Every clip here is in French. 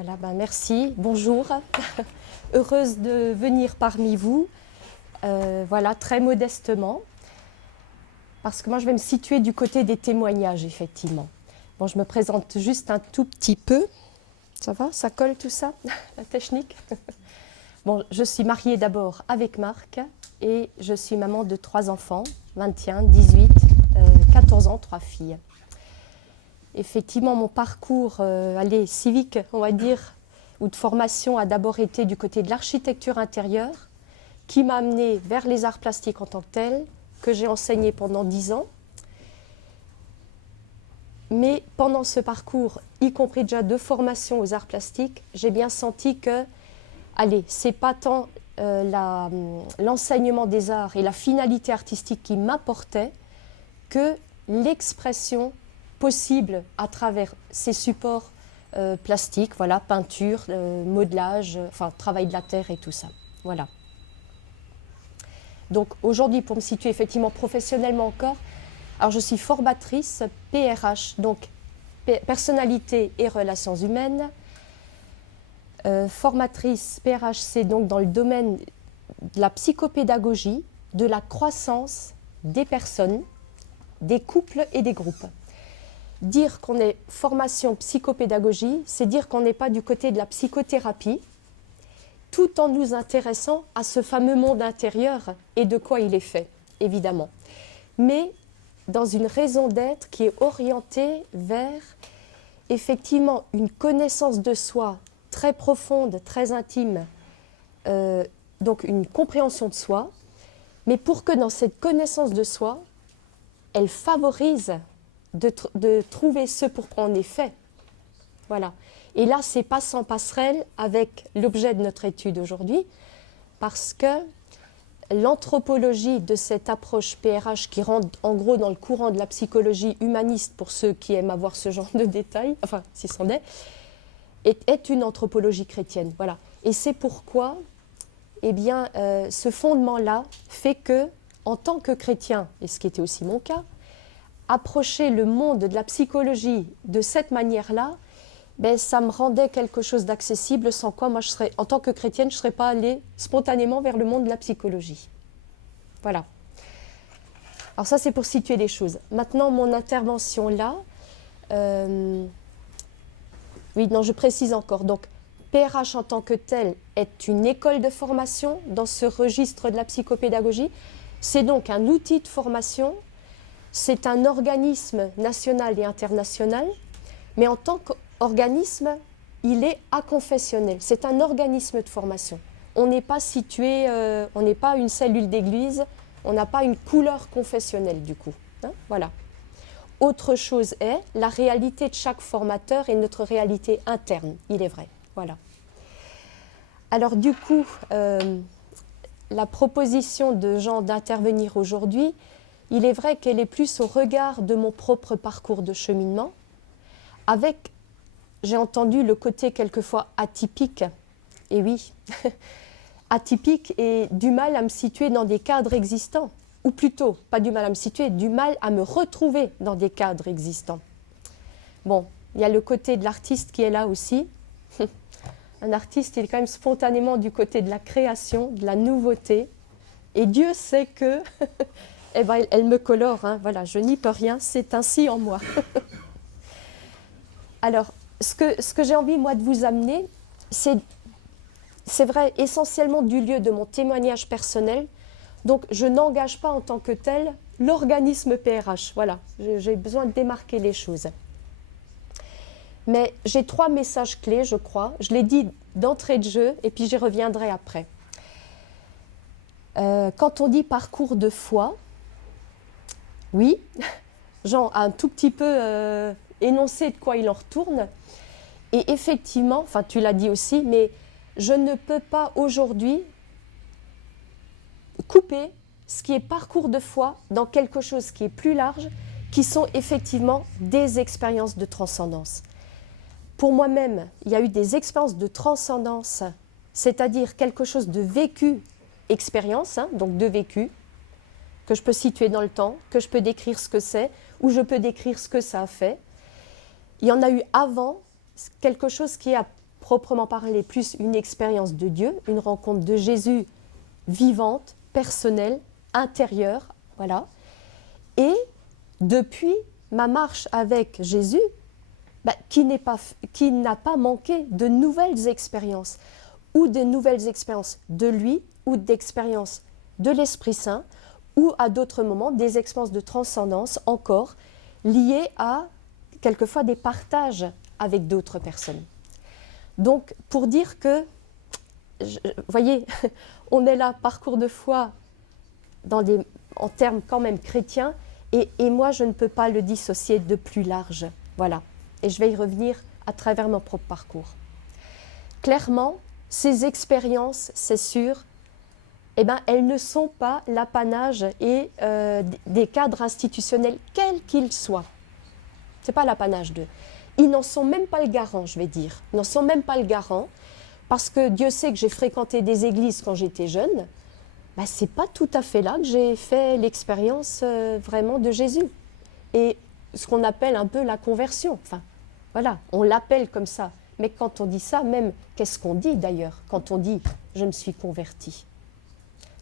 Voilà, merci, bonjour. Heureuse de venir parmi vous, voilà, très modestement, parce que moi je vais me situer du côté des témoignages, effectivement. Bon, je me présente juste un tout petit peu. Ça va? Ça colle tout ça? La technique? Bon, je suis mariée d'abord avec Marc et je suis maman de 3 enfants, 21, 18, 14 ans, 3 filles. Effectivement, mon parcours civique, on va dire, ou de formation a d'abord été du côté de l'architecture intérieure, qui m'a amenée vers les arts plastiques en tant que tels, que j'ai enseigné pendant 10 ans. Mais pendant ce parcours, y compris déjà de formation aux arts plastiques, j'ai bien senti que, c'est pas tant l'enseignement des arts et la finalité artistique qui m'apportait que l'expression possible à travers ces supports plastiques, voilà, peinture, modelage, travail de la terre et tout ça. Voilà. Donc aujourd'hui, pour me situer effectivement professionnellement encore, alors je suis formatrice PRH, donc personnalité et relations humaines. Formatrice PRH, c'est donc dans le domaine de la psychopédagogie, de la croissance des personnes, des couples et des groupes. Dire qu'on est formation psychopédagogie, c'est dire qu'on n'est pas du côté de la psychothérapie, tout en nous intéressant à ce fameux monde intérieur et de quoi il est fait, évidemment. Mais dans une raison d'être qui est orientée vers, effectivement, une connaissance de soi très profonde, très intime, donc une compréhension de soi, mais pour que dans cette connaissance de soi, elle favorise de trouver ce pour quoi on est fait. Voilà. Et là, c'est pas sans passerelle avec l'objet de notre étude aujourd'hui, parce que l'anthropologie de cette approche PRH qui rentre en gros dans le courant de la psychologie humaniste, pour ceux qui aiment avoir ce genre de détails, enfin, s'il s'en est une anthropologie chrétienne. Voilà. Et c'est pourquoi, ce fondement-là fait que, en tant que chrétien, et ce qui était aussi mon cas, approcher le monde de la psychologie de cette manière-là, ça me rendait quelque chose d'accessible, sans quoi moi, en tant que chrétienne, je ne serais pas allée spontanément vers le monde de la psychologie. Voilà. Alors ça, c'est pour situer les choses. Maintenant, mon intervention là, je précise encore. Donc, PRH en tant que tel est une école de formation dans ce registre de la psychopédagogie. C'est donc un outil de formation. C'est un organisme national et international, mais en tant qu'organisme, il est aconfessionnel. C'est un organisme de formation. On n'est pas situé, on n'est pas une cellule d'église, on n'a pas une couleur confessionnelle du coup. Hein, voilà. Autre chose est la réalité de chaque formateur et notre réalité interne, il est vrai. Voilà. Alors du coup, la proposition de Jean d'intervenir aujourd'hui, il est vrai qu'elle est plus au regard de mon propre parcours de cheminement, avec, j'ai entendu le côté quelquefois atypique, et oui, atypique et du mal à me situer dans des cadres existants, ou plutôt, pas du mal à me situer, du mal à me retrouver dans des cadres existants. Bon, il y a le côté de l'artiste qui est là aussi. Un artiste, il est quand même spontanément du côté de la création, de la nouveauté, et Dieu sait que... elle me colore, hein, voilà, je n'y peux rien, c'est ainsi en moi. Alors, ce que j'ai envie, moi, de vous amener, c'est vrai, essentiellement du lieu de mon témoignage personnel. Donc, je n'engage pas en tant que tel l'organisme PRH. Voilà, j'ai besoin de démarquer les choses. Mais j'ai 3 messages clés, je crois. Je l'ai dit d'entrée de jeu, et puis j'y reviendrai après. Quand on dit parcours de foi, oui, Jean a un tout petit peu énoncé de quoi il en retourne. Et effectivement, enfin tu l'as dit aussi, mais je ne peux pas aujourd'hui couper ce qui est parcours de foi dans quelque chose qui est plus large, qui sont effectivement des expériences de transcendance. Pour moi-même, il y a eu des expériences de transcendance, c'est-à-dire quelque chose de vécu, expérience, hein, donc de vécu, que je peux situer dans le temps, que je peux décrire ce que c'est, ou je peux décrire ce que ça a fait. Il y en a eu avant quelque chose qui a proprement parler plus une expérience de Dieu, une rencontre de Jésus vivante, personnelle, intérieure, voilà. Et depuis ma marche avec Jésus, qui n'a pas manqué de nouvelles expériences, ou de nouvelles expériences de lui, ou d'expériences de l'Esprit Saint, ou à d'autres moments des expériences de transcendance encore liées à quelquefois des partages avec d'autres personnes. Donc pour dire que, vous voyez, on est là, parcours de foi en termes quand même chrétiens, et moi je ne peux pas le dissocier de plus large. Voilà. Et je vais y revenir à travers mon propre parcours. Clairement, ces expériences, c'est sûr, elles ne sont pas l'apanage des cadres institutionnels, quels qu'ils soient. Ce n'est pas l'apanage d'eux. Ils n'en sont même pas le garant, je vais dire. Ils n'en sont même pas le garant, parce que Dieu sait que j'ai fréquenté des églises quand j'étais jeune. Ce n'est pas tout à fait là que j'ai fait l'expérience vraiment de Jésus. Et ce qu'on appelle un peu la conversion. Enfin, voilà, on l'appelle comme ça. Mais quand on dit ça, même, qu'est-ce qu'on dit d'ailleurs quand on dit « je me suis converti » ?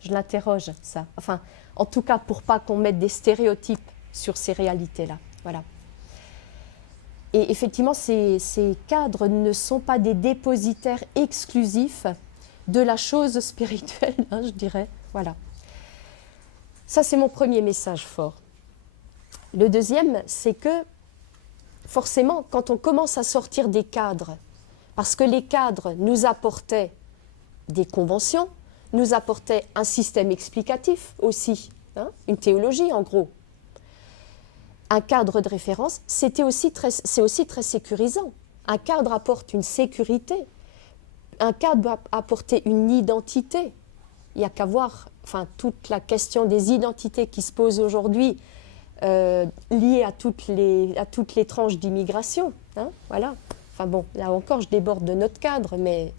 Je l'interroge, ça. Enfin, en tout cas, pour pas qu'on mette des stéréotypes sur ces réalités-là. Voilà. Et effectivement, ces cadres ne sont pas des dépositaires exclusifs de la chose spirituelle, je dirais. Voilà. Ça, c'est mon premier message fort. Le deuxième, c'est que, forcément, quand on commence à sortir des cadres, parce que les cadres nous apportaient des conventions, nous apportaient un système explicatif aussi, une théologie en gros, un cadre de référence, c'est aussi très sécurisant. Un cadre apporte une sécurité, un cadre doit apporter une identité. Il n'y a qu'à voir toute la question des identités qui se posent aujourd'hui liées à toutes les tranches d'immigration. Voilà. Enfin bon, là encore, je déborde de notre cadre, mais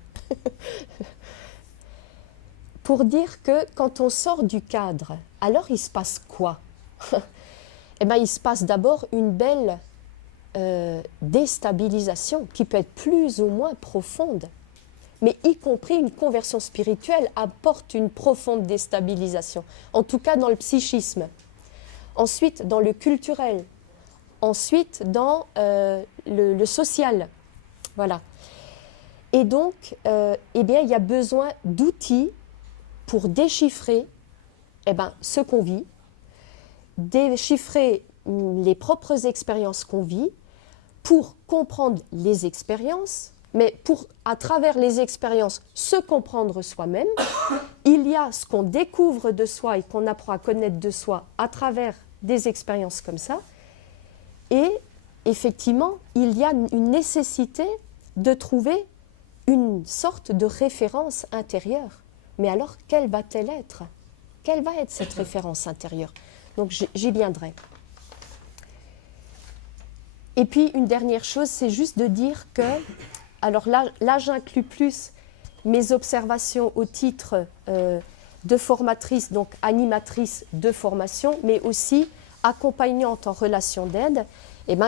pour dire que quand on sort du cadre, alors il se passe quoi ? Il se passe d'abord une belle déstabilisation qui peut être plus ou moins profonde. Mais y compris une conversion spirituelle apporte une profonde déstabilisation, en tout cas dans le psychisme. Ensuite, dans le culturel. Ensuite, dans le social. Voilà. Et donc, il y a besoin d'outils pour déchiffrer ce qu'on vit, déchiffrer les propres expériences qu'on vit, pour comprendre les expériences, mais pour, à travers les expériences, se comprendre soi-même. Il y a ce qu'on découvre de soi et qu'on apprend à connaître de soi à travers des expériences comme ça. Et effectivement, il y a une nécessité de trouver une sorte de référence intérieure. Mais alors, quelle va-t-elle être ? Quelle va être cette référence intérieure ? Donc, j'y viendrai. Et puis, une dernière chose, c'est juste de dire que, alors là j'inclus plus mes observations au titre de formatrice, donc animatrice de formation, mais aussi accompagnante en relation d'aide,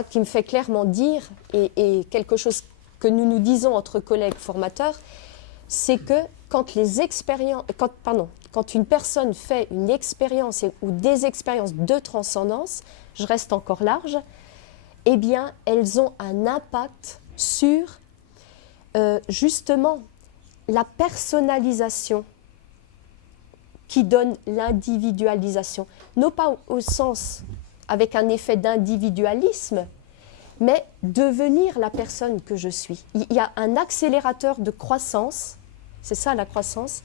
qui me fait clairement dire, et quelque chose que nous nous disons entre collègues formateurs, c'est que quand une personne fait une expérience ou des expériences de transcendance, je reste encore large, elles ont un impact sur justement la personnalisation qui donne l'individualisation. Non pas au sens avec un effet d'individualisme, mais devenir la personne que je suis. Il y a un accélérateur de croissance, c'est ça la croissance,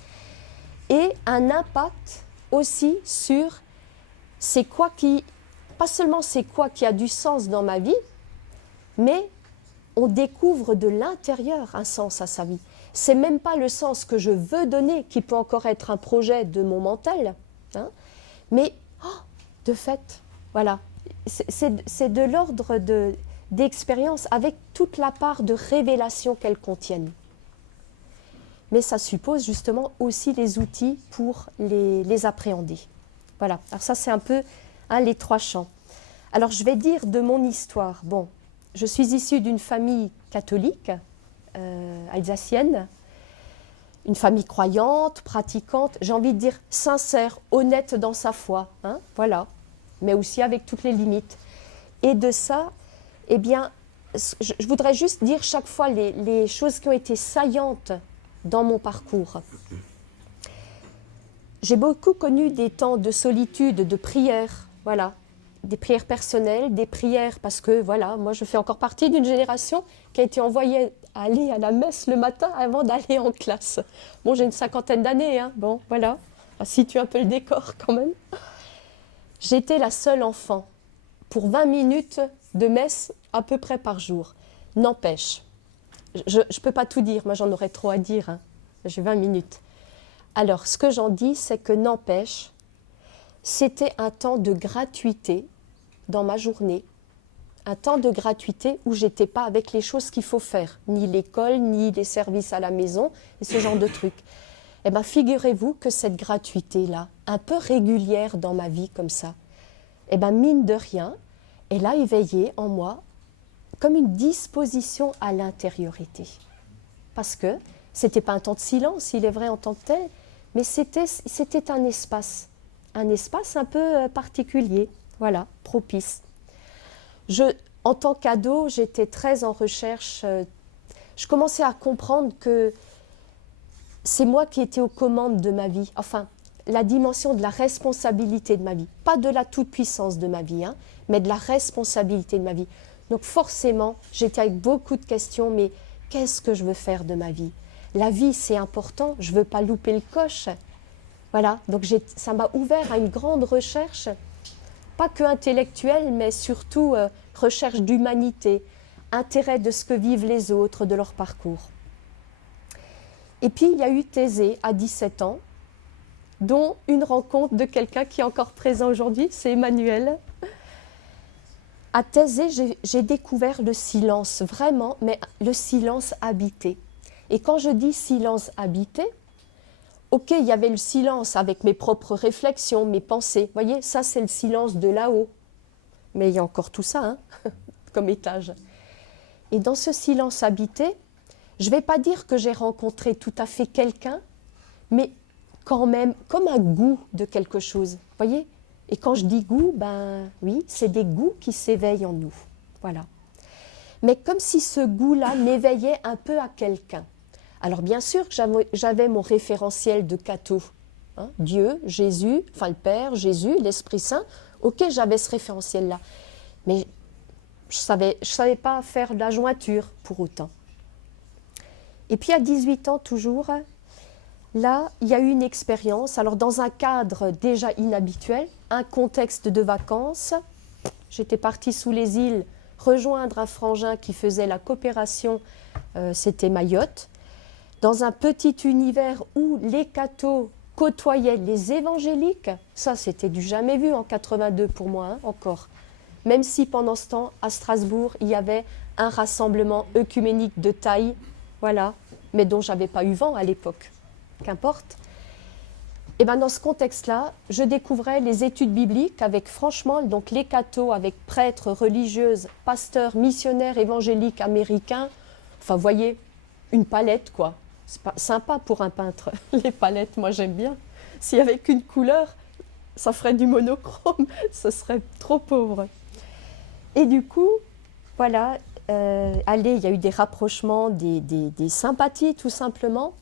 et un impact aussi sur pas seulement c'est quoi qui a du sens dans ma vie, mais on découvre de l'intérieur un sens à sa vie. C'est même pas le sens que je veux donner, qui peut encore être un projet de mon mental, mais de fait, voilà, c'est de l'ordre d'expérience avec toute la part de révélation qu'elles contiennent. Mais ça suppose justement aussi les outils pour les appréhender. Voilà, alors ça c'est un peu les trois champs. Alors je vais dire de mon histoire. Bon, je suis issue d'une famille catholique, alsacienne, une famille croyante, pratiquante, j'ai envie de dire sincère, honnête dans sa foi, hein, voilà, mais aussi avec toutes les limites. Et de ça, eh bien, je voudrais juste dire chaque fois les choses qui ont été saillantes dans mon parcours. J'ai beaucoup connu des temps de solitude, de prière, voilà, des prières personnelles, des prières parce que, voilà, moi je fais encore partie d'une génération qui a été envoyée aller à la messe le matin avant d'aller en classe. Bon, j'ai une 50aine d'années, hein, bon, voilà, ça situe un peu le décor quand même. J'étais la seule enfant pour 20 minutes de messe à peu près par jour. N'empêche, je ne peux pas tout dire, moi j'en aurais trop à dire, hein. J'ai 20 minutes. Alors, ce que j'en dis, c'est que n'empêche, c'était un temps de gratuité dans ma journée, un temps de gratuité où je n'étais pas avec les choses qu'il faut faire, ni l'école, ni les services à la maison, et ce genre de trucs. Eh bien, figurez-vous que cette gratuité-là, un peu régulière dans ma vie comme ça, eh bien, mine de rien, elle a éveillé en moi comme une disposition à l'intériorité. Parce que ce n'était pas un temps de silence, il est vrai en tant que tel, mais c'était un espace un peu particulier, voilà, propice. En tant qu'ado, j'étais très en recherche, je commençais à comprendre que c'est moi qui étais aux commandes de ma vie, enfin, la dimension de la responsabilité de ma vie, pas de la toute-puissance de ma vie, hein, mais de la responsabilité de ma vie. Donc forcément, j'étais avec beaucoup de questions, mais qu'est-ce que je veux faire de ma vie ? La vie, c'est important, je ne veux pas louper le coche. Voilà, donc ça m'a ouvert à une grande recherche, pas que intellectuelle, mais surtout recherche d'humanité, intérêt de ce que vivent les autres, de leur parcours. Et puis, il y a eu Thésée à 17 ans, dont une rencontre de quelqu'un qui est encore présent aujourd'hui, c'est Emmanuel. À Thésée, j'ai découvert le silence, vraiment, mais le silence habité. Et quand je dis silence habité, ok, il y avait le silence avec mes propres réflexions, mes pensées. Vous voyez, ça c'est le silence de là-haut. Mais il y a encore tout ça, hein, comme étage. Et dans ce silence habité, je ne vais pas dire que j'ai rencontré tout à fait quelqu'un, mais quand même comme un goût de quelque chose. Vous voyez ? Et quand je dis goût, ben oui, c'est des goûts qui s'éveillent en nous. Voilà. Mais comme si ce goût-là m'éveillait un peu à quelqu'un. Alors bien sûr que j'avais mon référentiel de catho, hein, Dieu, Jésus, enfin le Père, Jésus, l'Esprit Saint, ok, j'avais ce référentiel-là, mais je savais pas faire de la jointure pour autant. Et puis à 18 ans toujours, là, il y a eu une expérience, alors dans un cadre déjà inhabituel, un contexte de vacances, j'étais partie sous les îles rejoindre un frangin qui faisait la coopération, c'était Mayotte, dans un petit univers où les cathos côtoyaient les évangéliques, ça c'était du jamais vu en 82 pour moi, hein, encore. Même si pendant ce temps, à Strasbourg, il y avait un rassemblement œcuménique de taille, voilà, mais dont je n'avais pas eu vent à l'époque, qu'importe. Et bien dans ce contexte-là, je découvrais les études bibliques avec franchement, donc les cathos, avec prêtres, religieuses, pasteurs, missionnaires évangéliques américains, enfin vous voyez, une palette quoi. C'est pas sympa pour un peintre, les palettes, moi j'aime bien. S'il n'y avait qu'une couleur, ça ferait du monochrome, ce serait trop pauvre. Et du coup, voilà, il y a eu des rapprochements, des sympathies tout simplement.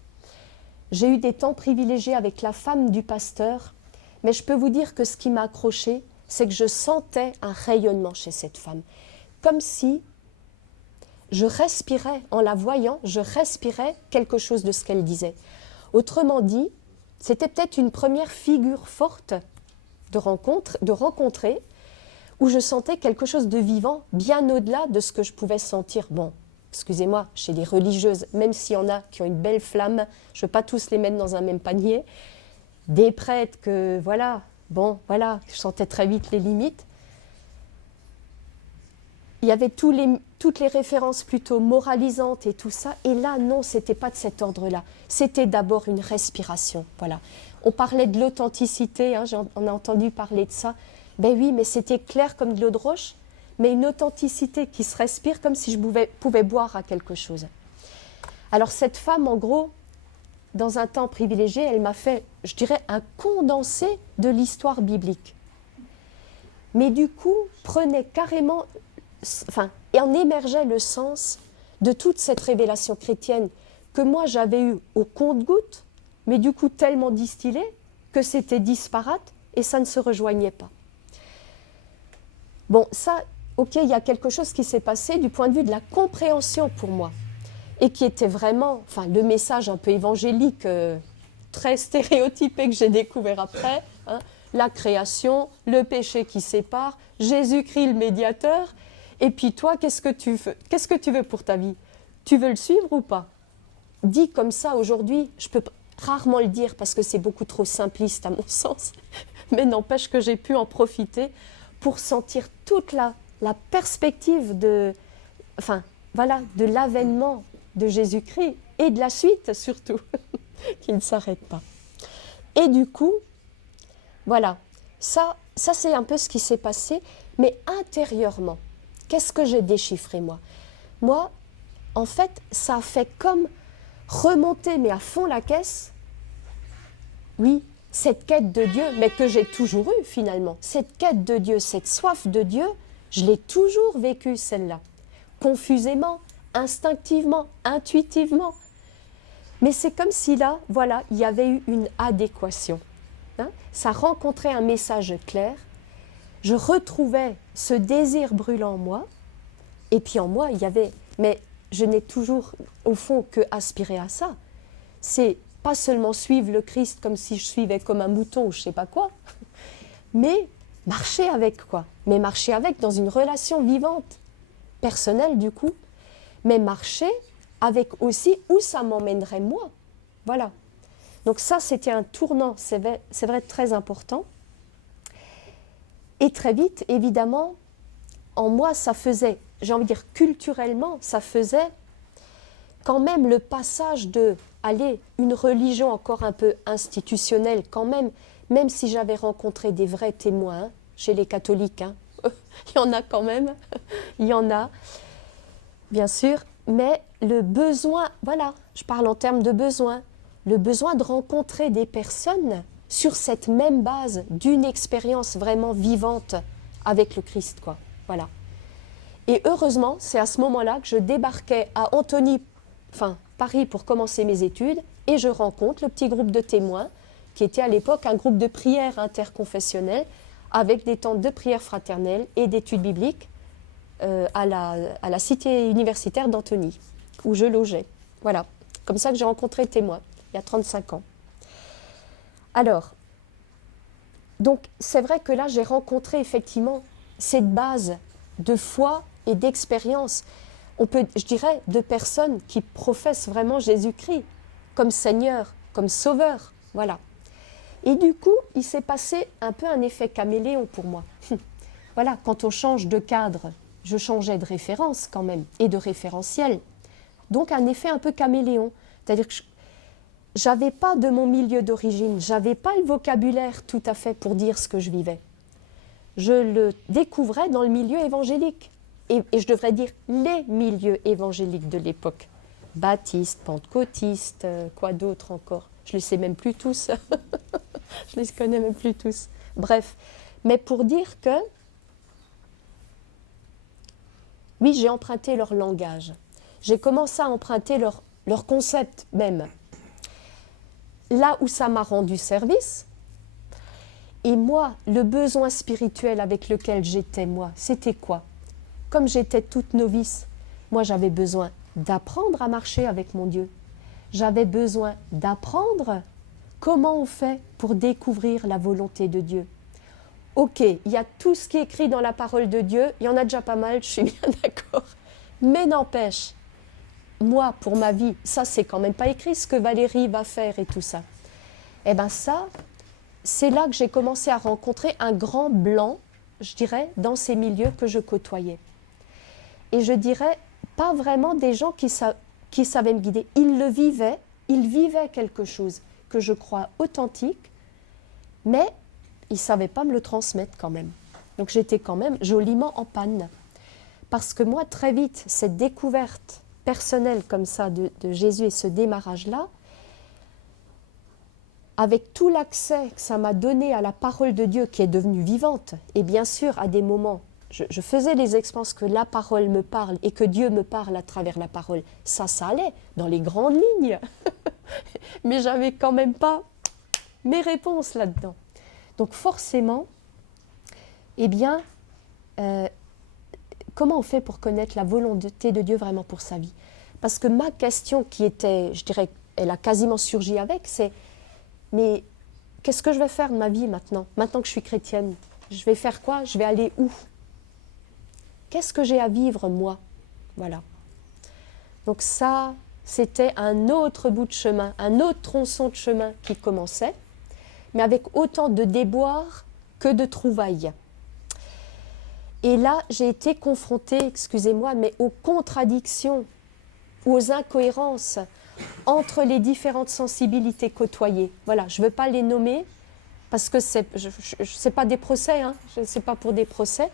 J'ai eu des temps privilégiés avec la femme du pasteur, mais je peux vous dire que ce qui m'a accroché, c'est que je sentais un rayonnement chez cette femme. Comme si je respirais, en la voyant, je respirais quelque chose de ce qu'elle disait. Autrement dit, c'était peut-être une première figure forte de rencontrer, où je sentais quelque chose de vivant, bien au-delà de ce que je pouvais sentir. Bon, excusez-moi, chez les religieuses, même s'il y en a qui ont une belle flamme, je ne veux pas tous les mettre dans un même panier, des prêtres que, voilà, je sentais très vite les limites. Il y avait toutes les références plutôt moralisantes et tout ça. Et là, non, ce n'était pas de cet ordre-là. C'était d'abord une respiration. Voilà. On parlait de l'authenticité, hein, on a entendu parler de ça. Ben oui, mais c'était clair comme de l'eau de roche, mais une authenticité qui se respire comme si je pouvais boire à quelque chose. Alors cette femme, en gros, dans un temps privilégié, elle m'a fait, je dirais, un condensé de l'histoire biblique. Mais du coup, prenait carrément, et en émergeait le sens de toute cette révélation chrétienne que moi j'avais eue au compte-gouttes, mais du coup tellement distillée que c'était disparate et ça ne se rejoignait pas. Bon, ça, ok, il y a quelque chose qui s'est passé du point de vue de la compréhension pour moi, et qui était vraiment, le message un peu évangélique, très stéréotypé que j'ai découvert après, hein, la création, le péché qui sépare, Jésus-Christ le médiateur, et puis toi, qu'est-ce que tu veux pour ta vie? Tu veux le suivre ou pas? Dit comme ça aujourd'hui, je peux rarement le dire parce que c'est beaucoup trop simpliste à mon sens, mais n'empêche que j'ai pu en profiter pour sentir toute la perspective de l'avènement de Jésus-Christ et de la suite surtout, qui ne s'arrête pas. Et du coup, voilà, ça c'est un peu ce qui s'est passé, mais intérieurement, qu'est-ce que j'ai déchiffré moi? Moi, en fait, ça a fait comme remonter, mais à fond la caisse, oui, cette quête de Dieu, mais que j'ai toujours eue finalement, cette quête de Dieu, cette soif de Dieu, je l'ai toujours vécue celle-là, confusément, instinctivement, intuitivement. Mais c'est comme si là, voilà, il y avait eu une adéquation. Hein? Ça rencontrait un message clair, je retrouvais ce désir brûlant en moi, et puis en moi, il y avait, mais je n'ai toujours, au fond, que aspirer à ça. C'est pas seulement suivre le Christ comme si je suivais comme un mouton ou je sais pas quoi, mais marcher avec quoi? Mais marcher avec dans une relation vivante, personnelle du coup, mais marcher avec aussi où ça m'emmènerait moi. Voilà. Donc ça, c'était un tournant, c'est vrai, très important. Et très vite, évidemment, en moi, ça faisait, j'ai envie de dire culturellement, ça faisait quand même le passage de, allez, une religion encore un peu institutionnelle quand même si j'avais rencontré des vrais témoins, hein, chez les catholiques, hein, il y en a quand même, il y en a, bien sûr, mais le besoin, voilà, je parle en termes de besoin, le besoin de rencontrer des personnes sur cette même base d'une expérience vraiment vivante avec le Christ, quoi, voilà. Et heureusement, c'est à ce moment-là que je débarquais à Paris pour commencer mes études, et je rencontre le petit groupe de témoins, qui était à l'époque un groupe de prière interconfessionnelle, avec des temps de prière fraternelle et d'études bibliques à la cité universitaire d'Antony, où je logeais. Voilà, comme ça que j'ai rencontré témoins, il y a 35 ans. Alors, donc c'est vrai que là, j'ai rencontré effectivement cette base de foi et d'expérience, je dirais, de personnes qui professent vraiment Jésus-Christ comme Seigneur, comme Sauveur, voilà. Et du coup, il s'est passé un peu un effet caméléon pour moi. Voilà, quand on change de cadre, je changeais de référence quand même, et de référentiel. Donc un effet un peu caméléon, c'est-à-dire que j'avais pas de mon milieu d'origine, j'avais pas le vocabulaire tout à fait pour dire ce que je vivais. Je le découvrais dans le milieu évangélique. Et je devrais dire les milieux évangéliques de l'époque. Baptistes, pentecôtistes, quoi d'autre encore? Je ne les sais même plus tous. Je ne les connais même plus tous. Bref, mais pour dire que, oui, j'ai emprunté leur langage. J'ai commencé à emprunter leur concept même. Là où ça m'a rendu service, et moi, le besoin spirituel avec lequel j'étais, moi, c'était quoi? Comme j'étais toute novice, moi j'avais besoin d'apprendre à marcher avec mon Dieu. J'avais besoin d'apprendre comment on fait pour découvrir la volonté de Dieu. Ok, il y a tout ce qui est écrit dans la parole de Dieu, il y en a déjà pas mal, je suis bien d'accord. Mais n'empêche, moi, pour ma vie, ça c'est quand même pas écrit ce que Valérie va faire et tout ça. Eh bien ça, c'est là que j'ai commencé à rencontrer un grand blanc, je dirais, dans ces milieux que je côtoyais. Et je dirais, pas vraiment des gens qui savaient me guider. Ils vivaient quelque chose que je crois authentique, mais ils ne savaient pas me le transmettre quand même. Donc j'étais quand même joliment en panne. Parce que moi, très vite, cette découverte personnelle comme ça de Jésus et ce démarrage-là, avec tout l'accès que ça m'a donné à la parole de Dieu qui est devenue vivante, et bien sûr à des moments, je faisais les expériences que la parole me parle et que Dieu me parle à travers la parole, ça allait dans les grandes lignes, mais j'avais quand même pas mes réponses là-dedans. Donc forcément, eh bien, comment on fait pour connaître la volonté de Dieu vraiment pour sa vie? Parce que ma question qui était, je dirais, elle a quasiment surgi avec, c'est mais qu'est-ce que je vais faire de ma vie maintenant? Maintenant que je suis chrétienne, je vais faire quoi? Je vais aller où? Qu'est-ce que j'ai à vivre, moi? Voilà. Donc ça, c'était un autre bout de chemin, un autre tronçon de chemin qui commençait, mais avec autant de déboires que de trouvailles. Et là, j'ai été confrontée, excusez-moi, mais aux contradictions, aux incohérences entre les différentes sensibilités côtoyées. Voilà, je ne veux pas les nommer parce que ce n'est pas des procès, hein, ce n'est pas pour des procès,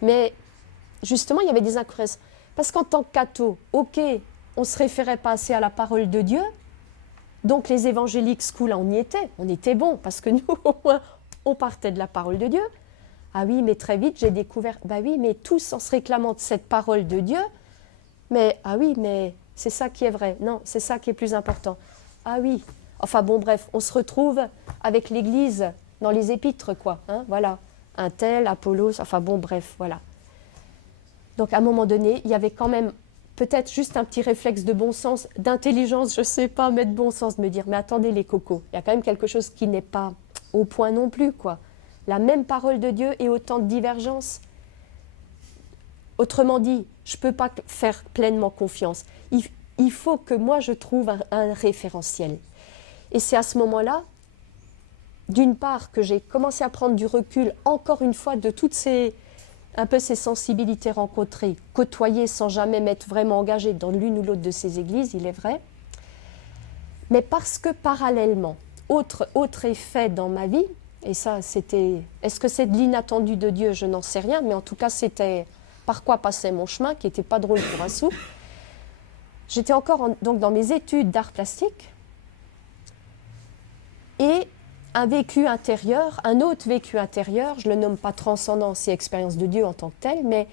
mais justement, il y avait des incohérences. Parce qu'en tant que catho, ok, on ne se référait pas assez à la parole de Dieu, donc les évangéliques, ce coup-là, on était bons, parce que nous, au moins, on partait de la parole de Dieu. Ah oui, mais très vite, j'ai découvert, bah oui, mais tous en se réclamant de cette parole de Dieu, mais ah oui, mais c'est ça qui est vrai. Non, c'est ça qui est plus important. Ah oui. Enfin bon, bref, on se retrouve avec l'Église dans les épîtres, quoi. Hein, voilà. Un tel, Apollos, enfin bon, bref, voilà. Donc à un moment donné, il y avait quand même peut-être juste un petit réflexe de bon sens, d'intelligence, je ne sais pas, mais de bon sens, de me dire, mais attendez les cocos, il y a quand même quelque chose qui n'est pas au point non plus, quoi. La même parole de Dieu et autant de divergences. Autrement dit, je ne peux pas faire pleinement confiance. Il faut que moi, je trouve un référentiel. Et c'est à ce moment-là, d'une part, que j'ai commencé à prendre du recul, encore une fois, de toutes ces sensibilités rencontrées, côtoyées sans jamais m'être vraiment engagée dans l'une ou l'autre de ces églises, il est vrai. Mais parce que parallèlement, autre effet dans ma vie, et ça c'était, est-ce que c'est de l'inattendu de Dieu, je n'en sais rien, mais en tout cas c'était par quoi passait mon chemin, qui n'était pas drôle pour un sou. J'étais encore donc dans mes études d'art plastique, et un vécu intérieur, un autre vécu intérieur, je ne le nomme pas transcendance et expérience de Dieu en tant que tel, mais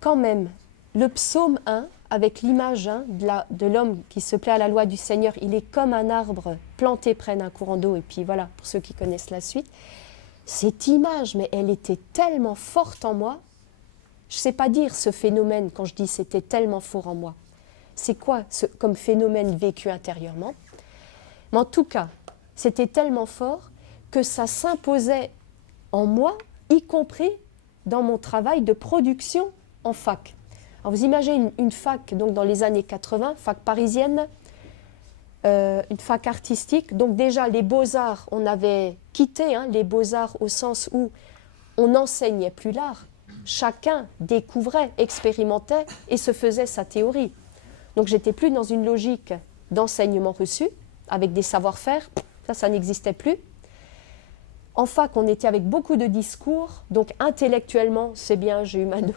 quand même, le psaume 1, avec l'image de l'homme qui se plaît à la loi du Seigneur, il est comme un arbre planté près d'un courant d'eau, et puis voilà, pour ceux qui connaissent la suite, cette image, mais elle était tellement forte en moi, je ne sais pas dire ce phénomène quand je dis c'était tellement fort en moi. C'est quoi comme phénomène vécu intérieurement? Mais en tout cas, c'était tellement fort que ça s'imposait en moi, y compris dans mon travail de production en fac. Alors vous imaginez une fac donc dans les années 80, fac parisienne, une fac artistique. Donc déjà les beaux-arts, on avait quitté les beaux-arts au sens où on n'enseignait plus l'art. Chacun découvrait, expérimentait et se faisait sa théorie. Donc j'étais plus dans une logique d'enseignement reçu, avec des savoir-faire, ça n'existait plus. En fac, on était avec beaucoup de discours, donc intellectuellement, c'est bien, j'ai eu ma dose.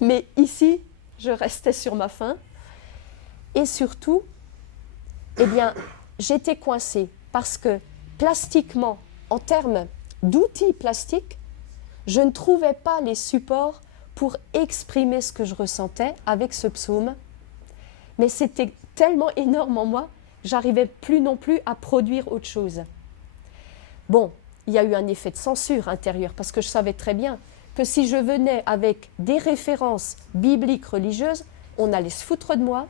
Mais ici, je restais sur ma faim. Et surtout, eh bien, j'étais coincée parce que plastiquement, en termes d'outils plastiques, je ne trouvais pas les supports pour exprimer ce que je ressentais avec ce psaume. Mais c'était tellement énorme en moi, j'arrivais plus non plus à produire autre chose. Bon, il y a eu un effet de censure intérieure parce que je savais très bien que si je venais avec des références bibliques religieuses, on allait se foutre de moi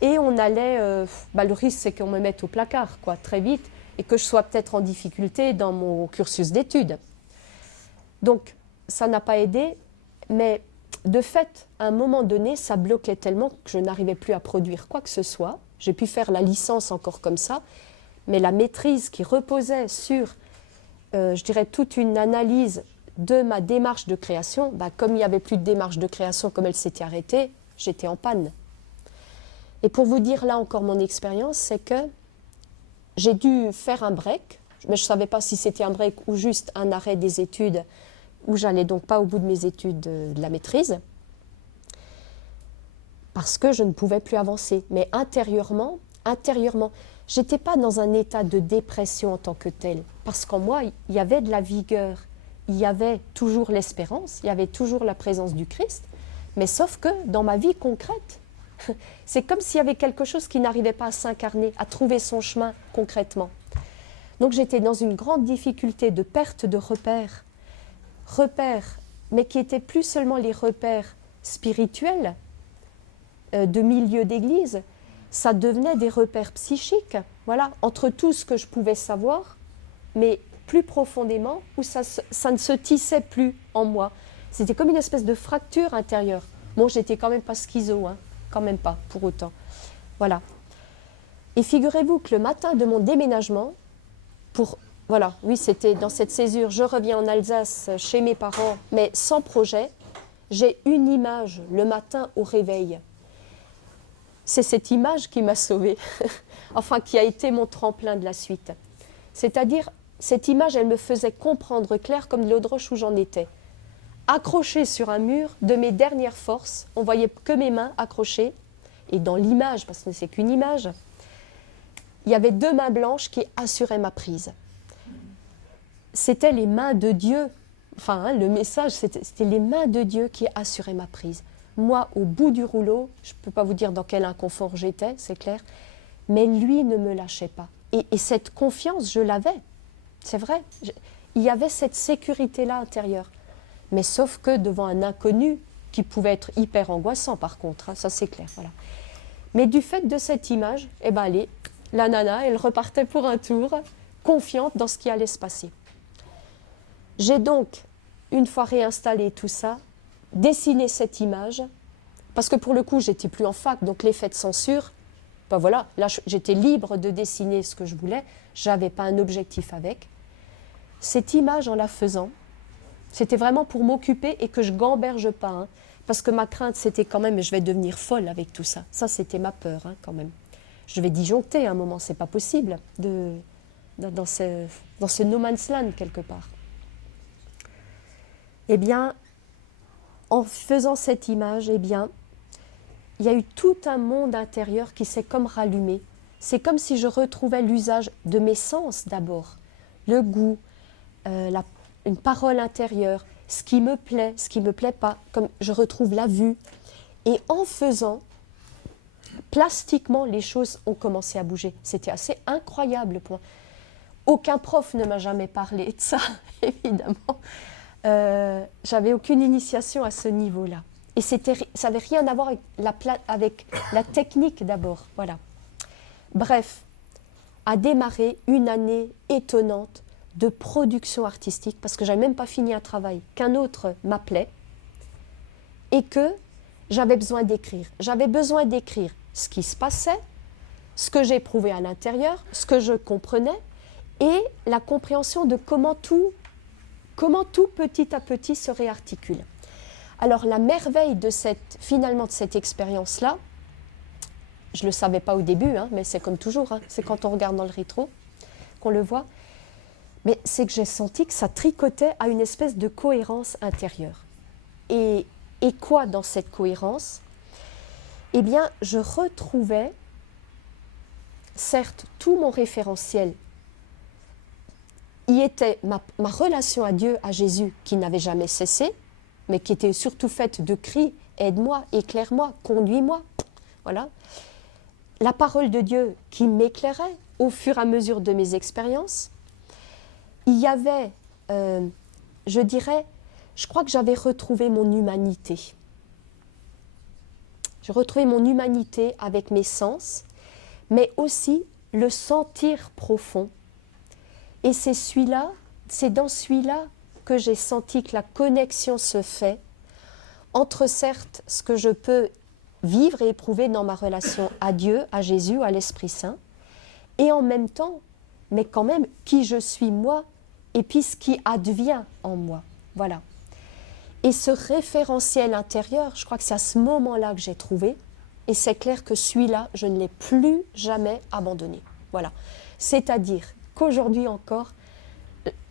et on allait, le risque c'est qu'on me mette au placard quoi, très vite et que je sois peut-être en difficulté dans mon cursus d'études. Donc ça n'a pas aidé, mais de fait, à un moment donné, ça bloquait tellement que je n'arrivais plus à produire quoi que ce soit. J'ai pu faire la licence encore comme ça, mais la maîtrise qui reposait sur, je dirais, toute une analyse de ma démarche de création, comme il n'y avait plus de démarche de création, comme elle s'était arrêtée, j'étais en panne. Et pour vous dire là encore mon expérience, c'est que j'ai dû faire un break, mais je ne savais pas si c'était un break ou juste un arrêt des études, où j'allais donc pas au bout de mes études de la maîtrise, parce que je ne pouvais plus avancer. Mais intérieurement, je n'étais pas dans un état de dépression en tant que tel, parce qu'en moi, il y avait de la vigueur, il y avait toujours l'espérance, il y avait toujours la présence du Christ, mais sauf que dans ma vie concrète, c'est comme s'il y avait quelque chose qui n'arrivait pas à s'incarner, à trouver son chemin concrètement. Donc j'étais dans une grande difficulté de perte de repères, mais qui étaient plus seulement les repères spirituels de milieu d'église, ça devenait des repères psychiques, voilà, entre tout ce que je pouvais savoir, mais plus profondément, où ça ne se tissait plus en moi. C'était comme une espèce de fracture intérieure. Bon, j'étais quand même pas schizo, hein, quand même pas, pour autant. Voilà. Et figurez-vous que le matin de mon déménagement, voilà, oui, c'était dans cette césure, je reviens en Alsace chez mes parents, mais sans projet, j'ai une image le matin au réveil. C'est cette image qui m'a sauvée, enfin qui a été mon tremplin de la suite. C'est-à-dire, cette image, elle me faisait comprendre clair comme de l'eau de roche où j'en étais. Accrochée sur un mur, de mes dernières forces, on voyait que mes mains accrochées, et dans l'image, parce que c'est qu'une image, il y avait 2 mains blanches qui assuraient ma prise. C'était les mains de Dieu, enfin hein, le message, c'était les mains de Dieu qui assuraient ma prise. Moi, au bout du rouleau, je ne peux pas vous dire dans quel inconfort j'étais, c'est clair, mais lui ne me lâchait pas. Et cette confiance, je l'avais, c'est vrai. Il y avait cette sécurité-là intérieure. Mais sauf que devant un inconnu, qui pouvait être hyper angoissant par contre, hein, ça c'est clair. Voilà. Mais du fait de cette image, eh ben allez, la nana, elle repartait pour un tour, confiante dans ce qui allait se passer. J'ai donc, une fois réinstallé tout ça, dessiné cette image, parce que pour le coup, j'étais plus en fac, donc l'effet de censure, ben voilà, là j'étais libre de dessiner ce que je voulais, j'avais pas un objectif avec. Cette image, en la faisant, c'était vraiment pour m'occuper et que je gamberge pas, hein, parce que ma crainte, c'était quand même, je vais devenir folle avec tout ça. Ça, c'était ma peur, hein, quand même. Je vais disjoncter à un moment, c'est pas possible, dans ce no man's land, quelque part. Eh bien, en faisant cette image, eh bien, il y a eu tout un monde intérieur qui s'est comme rallumé. C'est comme si je retrouvais l'usage de mes sens d'abord, le goût, une parole intérieure, ce qui me plaît pas, comme je retrouve la vue. Et en faisant, plastiquement, les choses ont commencé à bouger. C'était assez incroyable pour moi. Aucun prof ne m'a jamais parlé de ça, évidemment. J'avais aucune initiation à ce niveau-là. Et ça n'avait rien à voir avec la technique d'abord. Voilà. Bref, a démarré une année étonnante de production artistique, parce que je n'avais même pas fini un travail, qu'un autre m'appelait, et que j'avais besoin d'écrire. J'avais besoin d'écrire ce qui se passait, ce que j'éprouvais à l'intérieur, ce que je comprenais, et la compréhension de comment tout petit à petit se réarticule. Alors la merveille de finalement de cette expérience-là, je ne le savais pas au début, hein, mais c'est comme toujours, hein, c'est quand on regarde dans le rétro qu'on le voit, mais c'est que j'ai senti que ça tricotait à une espèce de cohérence intérieure. Et quoi dans cette cohérence? Eh bien, je retrouvais, certes, tout mon référentiel. Y était ma relation à Dieu, à Jésus, qui n'avait jamais cessé, mais qui était surtout faite de cris « aide-moi, éclaire-moi, conduis-moi ». Voilà. La parole de Dieu qui m'éclairait au fur et à mesure de mes expériences. Il y avait, je crois que j'avais retrouvé mon humanité. J'ai retrouvé mon humanité avec mes sens, mais aussi le sentir profond. Et c'est dans celui-là que j'ai senti que la connexion se fait entre certes ce que je peux vivre et éprouver dans ma relation à Dieu, à Jésus, à l'Esprit Saint, et en même temps, mais quand même, qui je suis moi, et puis ce qui advient en moi. Voilà. Et ce référentiel intérieur, je crois que c'est à ce moment-là que j'ai trouvé, et c'est clair que celui-là, je ne l'ai plus jamais abandonné. Voilà. C'est-à-dire qu'aujourd'hui encore,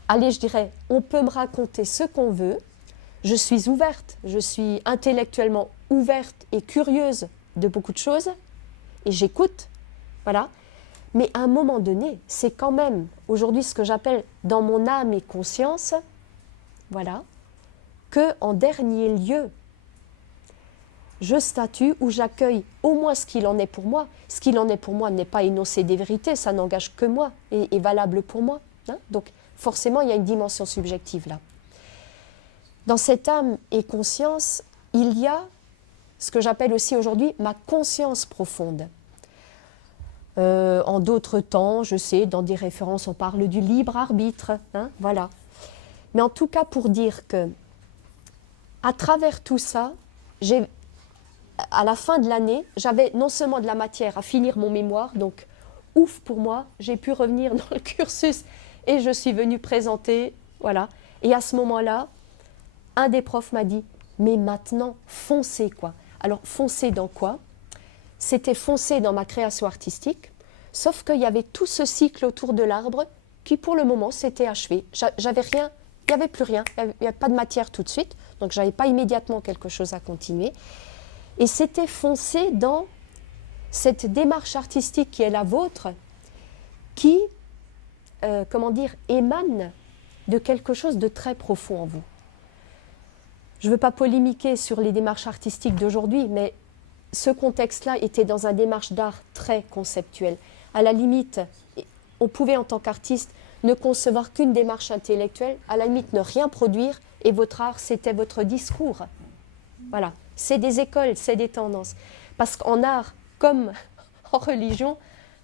allez, je dirais, on peut me raconter ce qu'on veut, je suis ouverte, je suis intellectuellement ouverte et curieuse de beaucoup de choses et j'écoute, voilà. Mais à un moment donné, c'est quand même aujourd'hui ce que j'appelle dans mon âme et conscience, voilà, que en dernier lieu, je statue ou j'accueille au moins ce qu'il en est pour moi. Ce qu'il en est pour moi n'est pas énoncer des vérités, ça n'engage que moi et est valable pour moi. Hein. Donc forcément, il y a une dimension subjective là. Dans cette âme et conscience, il y a ce que j'appelle aussi aujourd'hui ma conscience profonde. En d'autres temps, je sais, dans des références, on parle du libre arbitre, hein, voilà. Mais en tout cas, pour dire que, à travers tout ça, à la fin de l'année, j'avais non seulement de la matière à finir mon mémoire, donc ouf pour moi, j'ai pu revenir dans le cursus et je suis venue présenter, voilà. Et à ce moment-là, un des profs m'a dit, mais maintenant, foncez quoi. Alors, foncez dans quoi? C'était foncer dans ma création artistique, sauf qu'il y avait tout ce cycle autour de l'arbre qui, pour le moment, s'était achevé. J'avais rien, il n'y avait plus rien, il n'y avait pas de matière tout de suite, donc je n'avais pas immédiatement quelque chose à continuer. Et c'était foncer dans cette démarche artistique qui est la vôtre, qui, émane de quelque chose de très profond en vous. Je ne veux pas polémiquer sur les démarches artistiques d'aujourd'hui, mais ce contexte-là était dans une démarche d'art très conceptuelle. À la limite, on pouvait en tant qu'artiste ne concevoir qu'une démarche intellectuelle, à la limite ne rien produire, et votre art, c'était votre discours. Voilà, c'est des écoles, c'est des tendances. Parce qu'en art, comme en religion,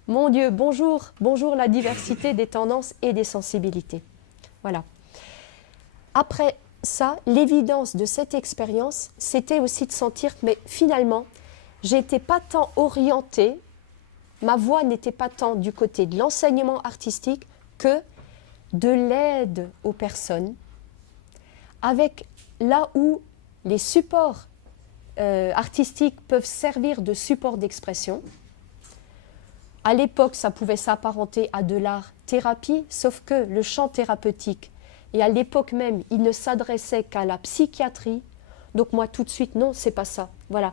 mon Dieu, bonjour, bonjour la diversité des tendances et des sensibilités. Voilà. Après ça, l'évidence de cette expérience, c'était aussi de sentir que, mais finalement, j'étais pas tant orientée, ma voix n'était pas tant du côté de l'enseignement artistique que de l'aide aux personnes, avec là où les supports artistiques peuvent servir de support d'expression. À l'époque, ça pouvait s'apparenter à de l'art-thérapie, sauf que le champ thérapeutique, et à l'époque même, il ne s'adressait qu'à la psychiatrie. Donc moi, tout de suite, non, c'est pas ça. Voilà.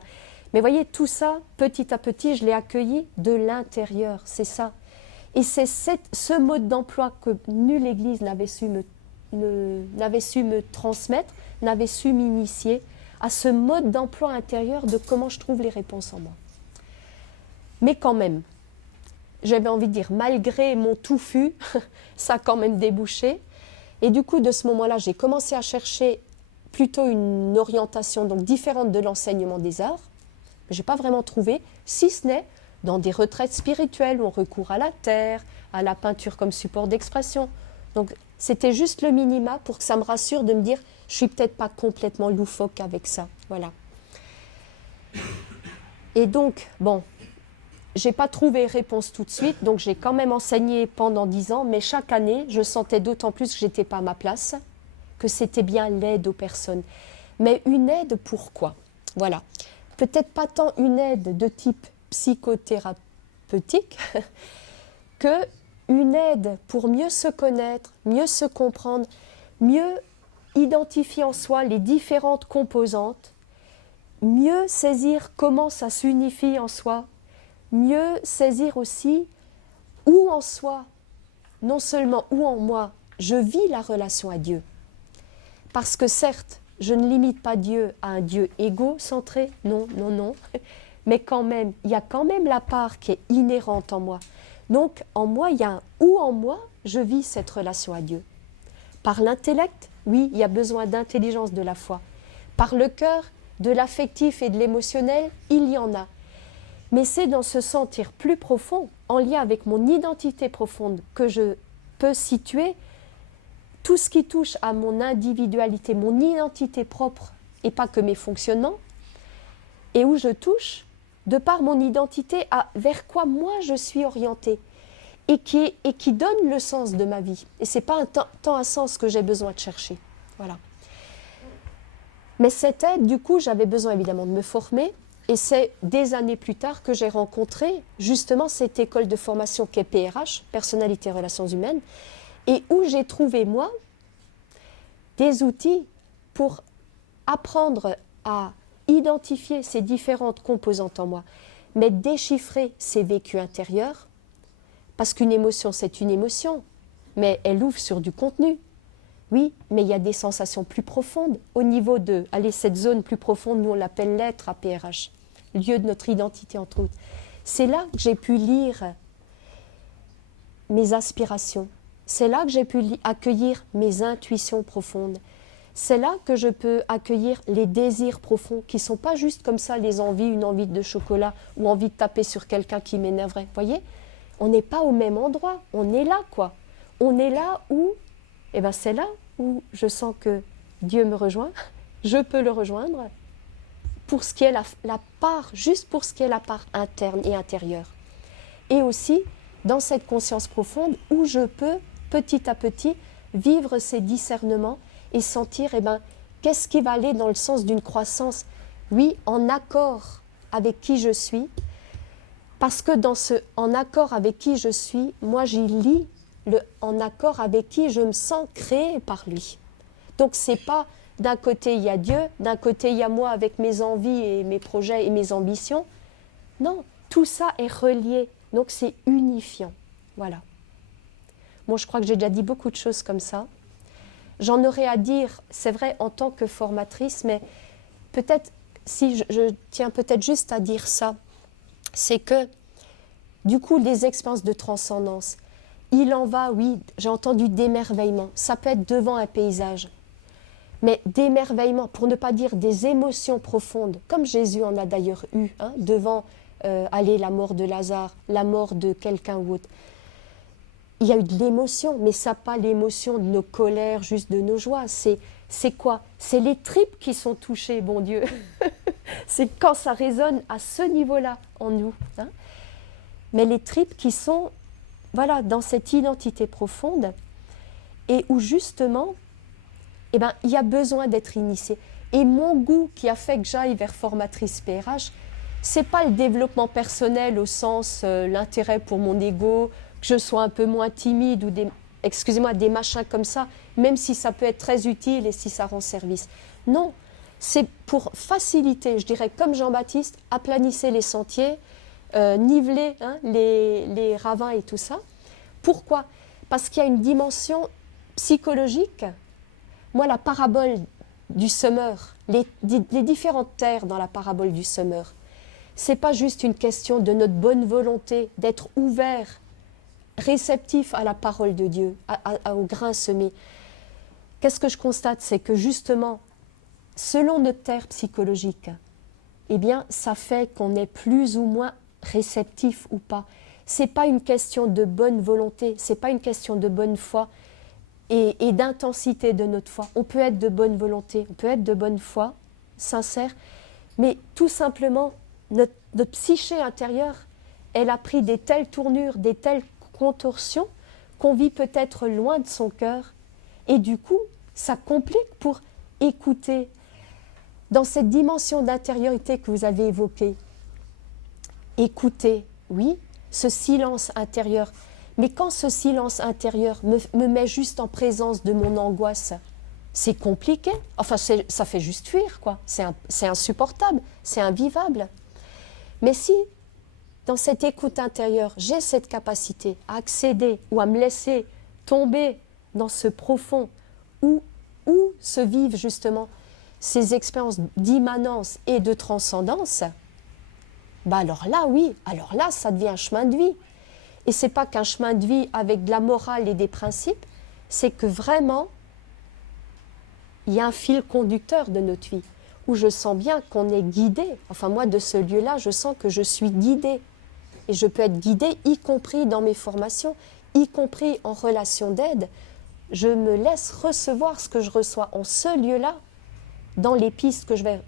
Mais voyez, tout ça, petit à petit, je l'ai accueilli de l'intérieur, c'est ça. Et c'est ce mode d'emploi que nulle Église n'avait su me transmettre, n'avait su m'initier à ce mode d'emploi intérieur de comment je trouve les réponses en moi. Mais quand même, j'avais envie de dire, malgré mon touffu, ça a quand même débouché. Et du coup, de ce moment-là, j'ai commencé à chercher plutôt une orientation donc différente de l'enseignement des arts. Je n'ai pas vraiment trouvé, si ce n'est dans des retraites spirituelles où on recourt à la terre, à la peinture comme support d'expression. Donc, c'était juste le minima pour que ça me rassure de me dire je ne suis peut-être pas complètement loufoque avec ça. Voilà. Et donc, bon, je n'ai pas trouvé réponse tout de suite, donc j'ai quand même enseigné pendant 10 ans, mais chaque année, je sentais d'autant plus que je n'étais pas à ma place, que c'était bien l'aide aux personnes. Mais une aide pourquoi? Voilà. Peut-être pas tant une aide de type psychothérapeutique que une aide pour mieux se connaître, mieux se comprendre, mieux identifier en soi les différentes composantes, mieux saisir comment ça s'unifie en soi, mieux saisir aussi où en soi, non seulement où en moi, je vis la relation à Dieu. Parce que certes, je ne limite pas Dieu à un Dieu égocentré, non, non, non, mais quand même, il y a quand même la part qui est inhérente en moi. Donc, en moi, il y a un où en moi, je vis cette relation à Dieu. Par l'intellect, oui, il y a besoin d'intelligence de la foi. Par le cœur, de l'affectif et de l'émotionnel, il y en a. Mais c'est dans ce sentir plus profond, en lien avec mon identité profonde, que je peux situer tout ce qui touche à mon individualité, mon identité propre, et pas que mes fonctionnements, et où je touche, de par mon identité, vers quoi moi je suis orientée, et qui donne le sens de ma vie. Et ce n'est pas tant un sens que j'ai besoin de chercher. Voilà. Mais cette aide, du coup, j'avais besoin évidemment de me former, et c'est des années plus tard que j'ai rencontré justement cette école de formation qu'est PRH, Personnalité et Relations Humaines, et où j'ai trouvé, moi, des outils pour apprendre à identifier ces différentes composantes en moi, mais déchiffrer ces vécus intérieurs, parce qu'une émotion, c'est une émotion, mais elle ouvre sur du contenu. Oui, mais il y a des sensations plus profondes au niveau de, allez, cette zone plus profonde, nous on l'appelle l'être à PRH, lieu de notre identité entre autres. C'est là que j'ai pu lire mes aspirations, c'est là que j'ai pu accueillir mes intuitions profondes, c'est là que je peux accueillir les désirs profonds qui ne sont pas juste comme ça les envies, une envie de chocolat ou envie de taper sur quelqu'un qui m'énerverait. Vous voyez, on n'est pas au même endroit, on est là quoi. On est là où, eh ben c'est là où je sens que Dieu me rejoint, je peux le rejoindre pour ce qui est la part, juste pour ce qui est la part interne et intérieure. Et aussi dans cette conscience profonde où je peux petit à petit vivre ces discernements et sentir, eh ben, qu'est-ce qui va aller dans le sens d'une croissance, oui, en accord avec qui je suis, parce que dans ce en accord avec qui je suis, moi j'y lis le en accord avec qui je me sens créé par lui. Donc c'est pas d'un côté il y a Dieu, d'un côté il y a moi avec mes envies et mes projets et mes ambitions. Non, tout ça est relié, donc c'est unifiant. Voilà. Bon, je crois que j'ai déjà dit beaucoup de choses comme ça. J'en aurais à dire, c'est vrai, en tant que formatrice, mais peut-être, si je tiens peut-être juste à dire ça, c'est que, du coup, des expériences de transcendance, il en va, oui, j'ai entendu d'émerveillement, ça peut être devant un paysage, mais d'émerveillement, pour ne pas dire des émotions profondes, comme Jésus en a d'ailleurs eu, hein, devant, la mort de Lazare, la mort de quelqu'un ou autre. Il y a eu de l'émotion, mais ça n'a pas l'émotion de nos colères, juste de nos joies. C'est quoi? C'est les tripes qui sont touchées, bon Dieu. C'est quand ça résonne à ce niveau-là en nous. Hein. Mais les tripes qui sont, voilà, dans cette identité profonde et où justement, eh ben, il y a besoin d'être initié. Et mon goût qui a fait que j'aille vers formatrice PRH, c'est pas le développement personnel au sens l'intérêt pour mon ego, que je sois un peu moins timide ou des machins comme ça, même si ça peut être très utile et si ça rend service. Non, c'est pour faciliter, je dirais comme Jean-Baptiste, aplanissez les sentiers, niveler hein, les ravins et tout ça. Pourquoi? Parce qu'il y a une dimension psychologique. Moi, la parabole du semeur, les différentes terres dans la parabole du semeur, c'est pas juste une question de notre bonne volonté, d'être ouvert, réceptif à la parole de Dieu, au grain semé. Qu'est-ce que je constate? C'est que justement, selon notre terre psychologique, eh bien, ça fait qu'on est plus ou moins réceptif ou pas. C'est pas une question de bonne volonté, c'est pas une question de bonne foi et d'intensité de notre foi. On peut être de bonne volonté, on peut être de bonne foi, sincère, mais tout simplement, notre psyché intérieure, elle a pris des telles tournures, des telles contorsions qu'on vit peut-être loin de son cœur et du coup ça complique pour écouter dans cette dimension d'intériorité que vous avez évoquée. Écouter, oui, ce silence intérieur, mais quand ce silence intérieur me met juste en présence de mon angoisse, c'est compliqué, enfin ça fait juste fuir quoi, c'est insupportable, c'est invivable. Mais si dans cette écoute intérieure, j'ai cette capacité à accéder ou à me laisser tomber dans ce profond où se vivent justement ces expériences d'immanence et de transcendance, bah alors là, oui, alors là, ça devient un chemin de vie. Et ce n'est pas qu'un chemin de vie avec de la morale et des principes, c'est que vraiment, il y a un fil conducteur de notre vie, où je sens bien qu'on est guidé. Enfin, moi, de ce lieu-là, je sens que je suis guidée. Et je peux être guidée, y compris dans mes formations, y compris en relation d'aide. Je me laisse recevoir ce que je reçois en ce lieu-là, dans les pistes que je vais,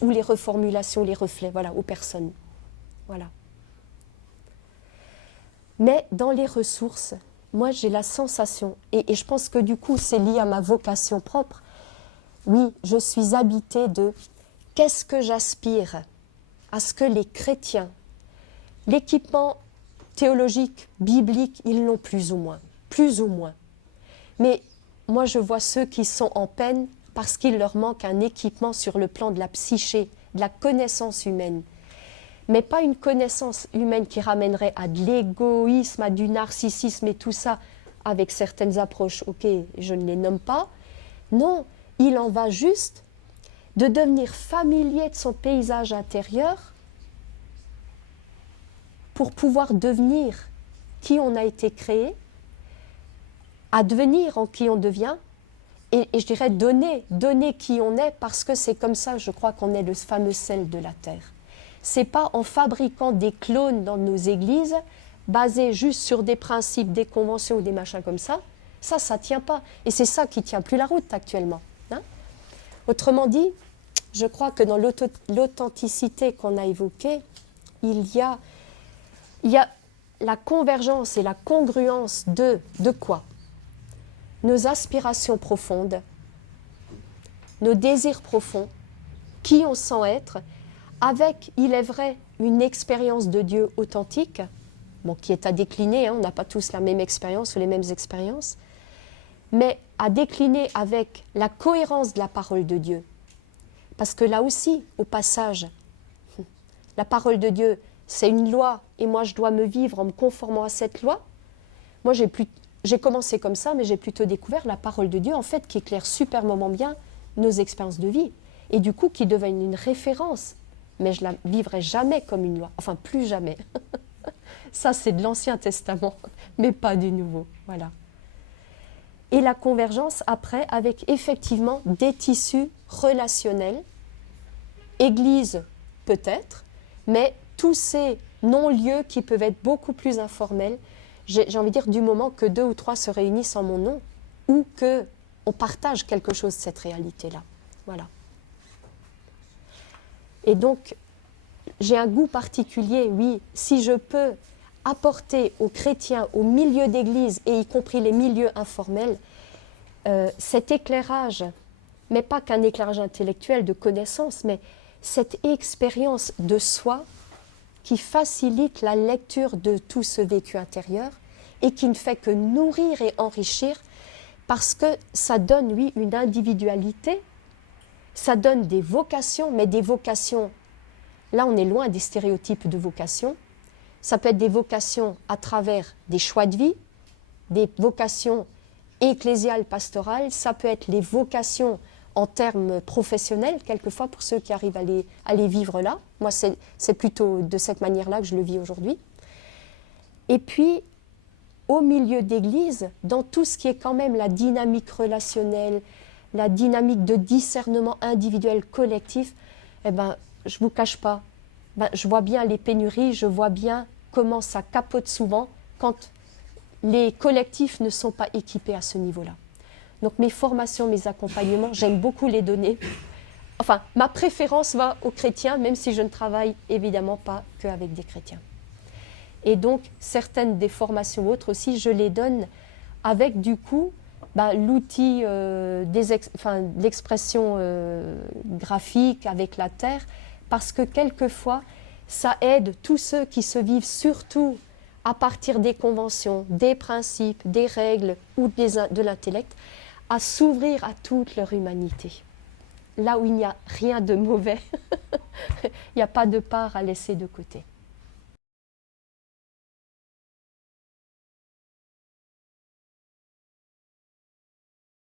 ou les reformulations, les reflets, voilà, aux personnes. Voilà. Mais dans les ressources, moi j'ai la sensation, et je pense que du coup c'est lié à ma vocation propre, oui, je suis habitée de qu'est-ce que j'aspire à ce que les chrétiens, l'équipement théologique, biblique, ils l'ont plus ou moins. Mais moi je vois ceux qui sont en peine parce qu'il leur manque un équipement sur le plan de la psyché de la connaissance humaine. Mais pas une connaissance humaine qui ramènerait à de l'égoïsme, à du narcissisme et tout ça, avec certaines approches, ok, je ne les nomme pas. Non, il en va juste de devenir familier de son paysage intérieur pour pouvoir devenir qui on a été créé, à devenir en qui on devient, et je dirais donner qui on est, parce que c'est comme ça, je crois, qu'on est le fameux sel de la terre. C'est pas en fabriquant des clones dans nos églises, basés juste sur des principes, des conventions ou des machins comme ça, ça tient pas. Et c'est ça qui tient plus la route actuellement. Hein. Autrement dit, je crois que dans l'authenticité qu'on a évoquée, il y a la convergence et la congruence de quoi? Nos aspirations profondes, nos désirs profonds, qui on sent être, avec, il est vrai, une expérience de Dieu authentique, bon, qui est à décliner, hein, on n'a pas tous la même expérience ou les mêmes expériences, mais à décliner avec la cohérence de la parole de Dieu. Parce que là aussi, au passage, la parole de Dieu, c'est une loi, et moi je dois me vivre en me conformant à cette loi. Moi j'ai commencé comme ça, mais j'ai plutôt découvert la parole de Dieu, en fait, qui éclaire superbement bien nos expériences de vie, et du coup qui devient une référence. Mais je ne la vivrai jamais comme une loi, enfin plus jamais. Ça c'est de l'Ancien Testament, mais pas du Nouveau, voilà. Et la convergence après avec effectivement des tissus relationnels, Église peut-être, mais tous ces non-lieux qui peuvent être beaucoup plus informels, j'ai envie de dire du moment que 2 ou 3 se réunissent en mon nom, ou qu'on partage quelque chose de cette réalité-là. Voilà. Et donc, j'ai un goût particulier, oui, si je peux apporter aux chrétiens, aux milieux d'église, et y compris les milieux informels, cet éclairage, mais pas qu'un éclairage intellectuel de connaissance, mais cette expérience de soi qui facilite la lecture de tout ce vécu intérieur et qui ne fait que nourrir et enrichir parce que ça donne, oui, une individualité, ça donne des vocations, mais des vocations, là on est loin des stéréotypes de vocations, ça peut être des vocations à travers des choix de vie, des vocations ecclésiales, pastorales, ça peut être les vocations en termes professionnels, quelquefois pour ceux qui arrivent à les vivre là. Moi, c'est plutôt de cette manière-là que je le vis aujourd'hui. Et puis, au milieu d'église, dans tout ce qui est quand même la dynamique relationnelle, la dynamique de discernement individuel, collectif, eh ben, je ne vous cache pas, je vois bien les pénuries, je vois bien comment ça capote souvent quand les collectifs ne sont pas équipés à ce niveau-là. Donc mes formations, mes accompagnements, j'aime beaucoup les donner. Enfin, ma préférence va aux chrétiens, même si je ne travaille évidemment pas qu'avec des chrétiens. Et donc, certaines des formations autres aussi, je les donne avec du coup l'outil l'expression graphique avec la terre, parce que quelquefois, ça aide tous ceux qui se vivent surtout à partir des conventions, des principes, des règles ou de l'intellect, à s'ouvrir à toute leur humanité. Là où il n'y a rien de mauvais, il n'y a pas de part à laisser de côté.